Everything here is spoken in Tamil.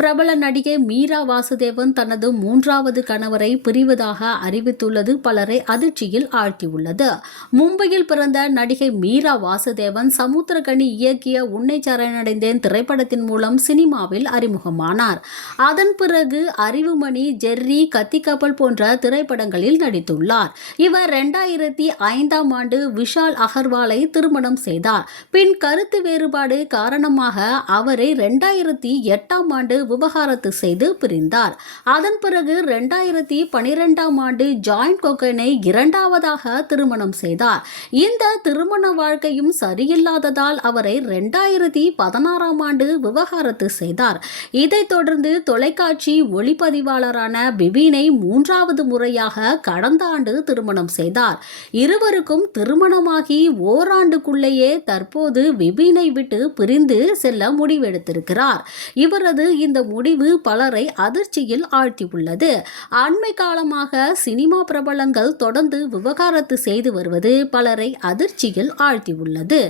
பிரபல நடிகை மீரா வாசுதேவன் தனது மூன்றாவது கணவரை பிரிவதாக அறிவித்துள்ளது. பலரை அதிர்ச்சியில் ஆழ்த்தியுள்ளது. மும்பையில் பிறந்த நடிகை மீரா வாசுதேவன் சமுத்திரகனி இயக்கிய உன்னை சரணடைந்தேன் திரைப்படத்தின் மூலம் சினிமாவில் அறிமுகமானார். அதன் பிறகு அறிவுமணி ஜெர்ரி கத்திக்கப்பல் போன்ற திரைப்படங்களில் நடித்துள்ளார். இவர் இரண்டாயிரத்தி ஐந்தாம் ஆண்டு விஷால் அகர்வாலை திருமணம் செய்தார். பின் கருத்து வேறுபாடு காரணமாக அவரை இரண்டாயிரத்தி எட்டாம் ஆண்டு விவகாரத்து செய்து பிரிந்தார். அதன் பிறகு ரெண்டாயிரத்தி பனிரெண்டாம் ஆண்டு ஜாயிண்ட் கொக்கனை இரண்டாவதாக திருமணம் செய்தார். இந்த திருமண வாழ்க்கையும் சரியில்லாததால் அவரை ரெண்டாயிரத்தி பதினாறாம் ஆண்டு விவகாரத்து செய்தார். இதைத் தொடர்ந்து தொலைக்காட்சி ஒளிப்பதிவாளரான பிபினை மூன்றாவது முறையாக கடந்த ஆண்டு திருமணம் செய்தார். இருவருக்கும் திருமணமாகி ஓராண்டுக்குள்ளேயே தற்போது விபினை விட்டு பிரிந்து செல்ல முடிவெடுத்திருக்கிறார். இவரது இந்த முடிவு பலரை அதிர்ச்சியில் ஆழ்த்தியுள்ளது. அண்மை காலமாக சினிமா பிரபலங்கள் தொடர்ந்து விவகாரத்து செய்து வருவது பலரை அதிர்ச்சியில் ஆழ்த்தியுள்ளது.